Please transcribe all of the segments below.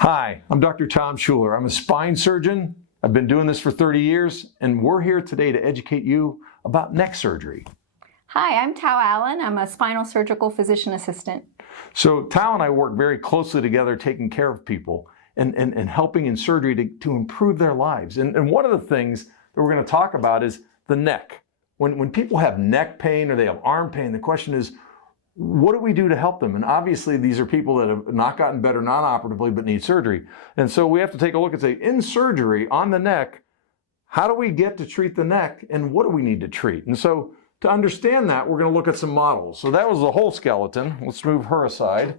Hi, I'm Dr. Tom Schuler. I'm a spine surgeon. I've been doing this for 30 years, and we're here today to educate you about neck surgery. Hi, I'm Tao Allen. I'm a spinal surgical physician assistant. So Tao and I work very closely together taking care of people and helping in surgery to improve their lives. And one of the things that we're going to talk about is the neck. When people have neck pain or they have arm pain, the question is, what do we do to help them? And obviously these are people that have not gotten better non-operatively but need surgery. And so we have to take a look and say, in surgery on the neck, how do we get to treat the neck and what do we need to treat? And so to understand that, we're going to look at some models. So that was the whole skeleton. Let's move her aside.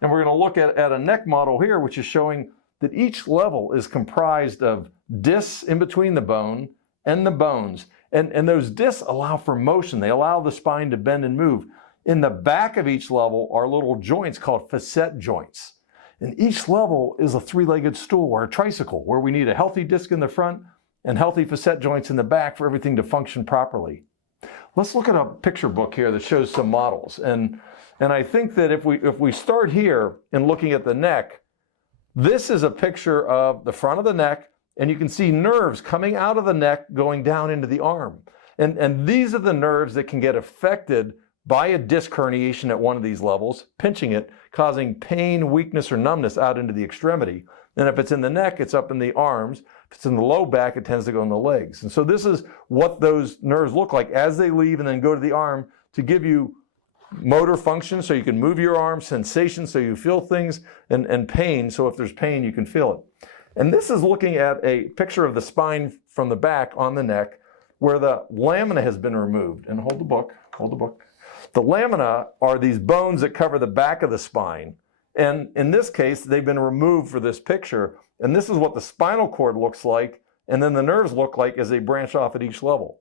And we're going to look at a neck model here, which is showing that each level is comprised of discs in between the bone and the bones. And those discs allow for motion. They allow the spine to bend and move. In the back of each level are little joints called facet joints. And each level is a three-legged stool or a tricycle where we need a healthy disc in the front and healthy facet joints in the back for everything to function properly. Let's look at a picture book here that shows some models. And I think that if we start here in looking at the neck, this is a picture of the front of the neck, and you can see nerves coming out of the neck going down into the arm. And these are the nerves that can get affected by a disc herniation at one of these levels, pinching it, causing pain, weakness, or numbness out into the extremity. And if it's in the neck, it's up in the arms. If it's in the low back, it tends to go in the legs. And so this is what those nerves look like as they leave and then go to the arm to give you motor function so you can move your arm, sensation so you feel things, and pain so if there's pain you can feel it. And this is looking at a picture of the spine from the back on the neck where the lamina has been removed. And hold the book. The lamina are these bones that cover the back of the spine. And in this case, they've been removed for this picture. And this is what the spinal cord looks like, and then the nerves look like as they branch off at each level.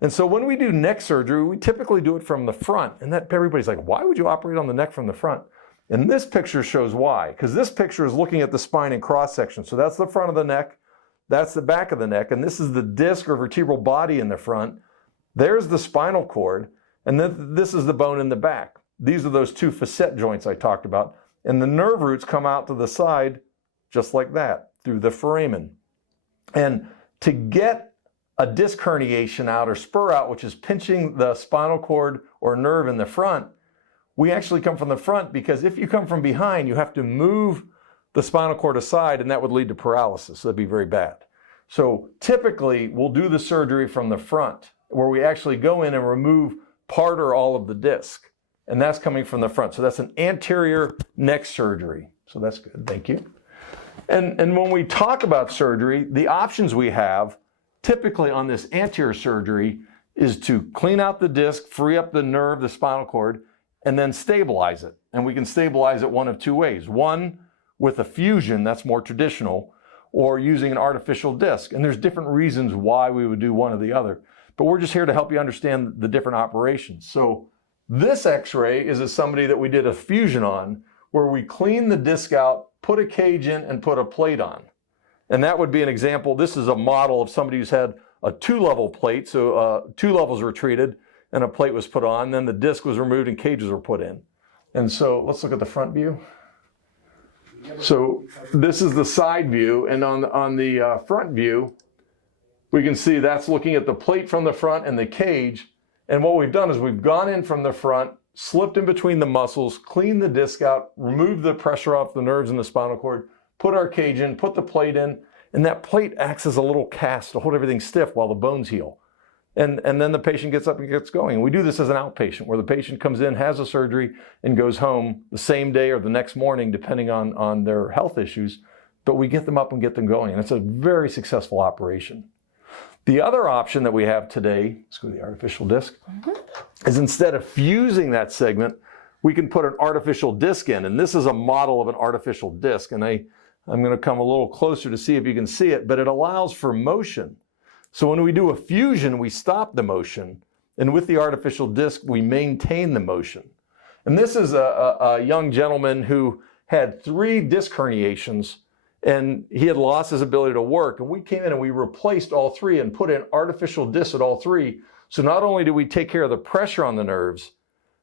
And so when we do neck surgery, we typically do it from the front. And that everybody's like, why would you operate on the neck from the front? And this picture shows why. Because this picture is looking at the spine in cross-section. So that's the front of the neck. That's the back of the neck. And this is the disc or vertebral body in the front. There's the spinal cord. And then this is the bone in the back. These are those two facet joints I talked about. And the nerve roots come out to the side just like that through the foramen. And to get a disc herniation out or spur out, which is pinching the spinal cord or nerve in the front, we actually come from the front because if you come from behind, you have to move the spinal cord aside and that would lead to paralysis. So that'd be very bad. So typically we'll do the surgery from the front where we actually go in and remove part or all of the disc. And that's coming from the front. So that's an anterior neck surgery. So that's good, thank you. And when we talk about surgery, the options we have typically on this anterior surgery is to clean out the disc, free up the nerve, the spinal cord, and then stabilize it. And we can stabilize it one of two ways. One, with a fusion, that's more traditional, or using an artificial disc. And there's different reasons why we would do one or the other. But we're just here to help you understand the different operations. So this x-ray is of somebody that we did a fusion on, where we clean the disc out, put a cage in, and put a plate on. And that would be an example. This is a model of somebody who's had a two-level plate. So 2 levels were treated and a plate was put on. Then the disc was removed and cages were put in. And so let's look at the front view. So this is the side view. And on the front view, we can see that's looking at the plate from the front and the cage. And what we've done is we've gone in from the front, slipped in between the muscles, cleaned the disc out, removed the pressure off the nerves in the spinal cord, put our cage in, put the plate in, and that plate acts as a little cast to hold everything stiff while the bones heal. And then the patient gets up and gets going. We do this as an outpatient where the patient comes in, has a surgery, and goes home the same day or the next morning, depending on their health issues. But we get them up and get them going. And it's a very successful operation. The other option that we have today, let's go to the artificial disc, is instead of fusing that segment, we can put an artificial disc in. And this is a model of an artificial disc. And I'm going to come a little closer to see if you can see it, but it allows for motion. So when we do a fusion, we stop the motion. And with the artificial disc, we maintain the motion. And this is a young gentleman who had 3 disc herniations and he had lost his ability to work. And we came in and we replaced all 3 and put in artificial discs at all 3. So not only did we take care of the pressure on the nerves,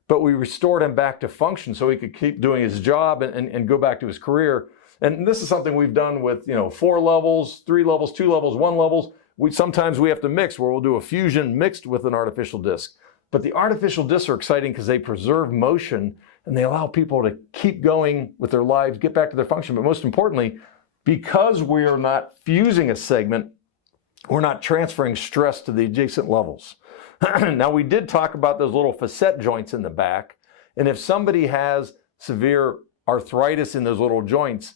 but we restored him back to function so he could keep doing his job and go back to his career. And this is something we've done with, 4 levels, 3 levels, 2 levels, 1 levels. Sometimes we have to mix where we'll do a fusion mixed with an artificial disc. But the artificial discs are exciting because they preserve motion and they allow people to keep going with their lives, get back to their function. But most importantly, because we are not fusing a segment, we're not transferring stress to the adjacent levels. Now, we did talk about those little facet joints in the back. And if somebody has severe arthritis in those little joints,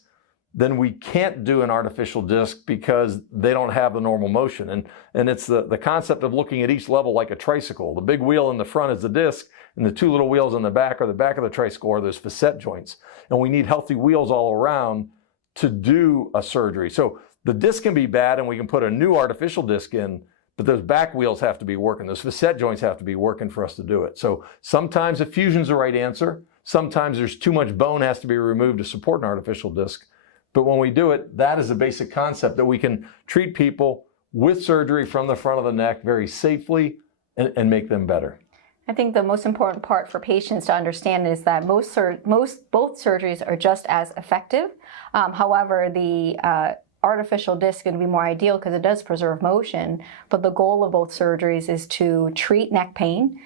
then we can't do an artificial disc because they don't have the normal motion. And it's the concept of looking at each level like a tricycle. The big wheel in the front is the disc, and the 2 little wheels in the back are the back of the tricycle are those facet joints. And we need healthy wheels all around to do a surgery. So the disc can be bad and we can put a new artificial disc in, but those back wheels have to be working. Those facet joints have to be working for us to do it. So sometimes a fusion's the right answer. Sometimes there's too much bone has to be removed to support an artificial disc. But when we do it, that is a basic concept that we can treat people with surgery from the front of the neck very safely and make them better. I think the most important part for patients to understand is that both surgeries are just as effective. However, the artificial disc is going to be more ideal because it does preserve motion, but the goal of both surgeries is to treat neck pain,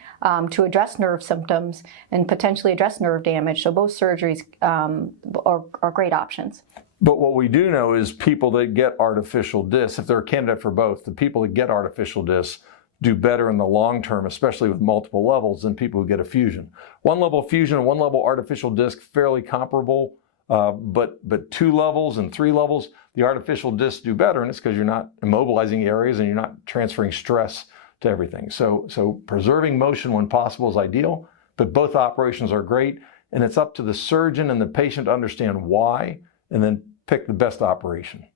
to address nerve symptoms, and potentially address nerve damage. So both surgeries are great options. But what we do know is people that get artificial discs, if they're a candidate for both, the people that get artificial discs do better in the long term, especially with multiple levels, than people who get a fusion. 1 level fusion and 1 level artificial disc, fairly comparable, but 2 levels and 3 levels, the artificial discs do better, and it's because you're not immobilizing areas and you're not transferring stress to everything. So preserving motion when possible is ideal, but both operations are great, and it's up to the surgeon and the patient to understand why, and then pick the best operation.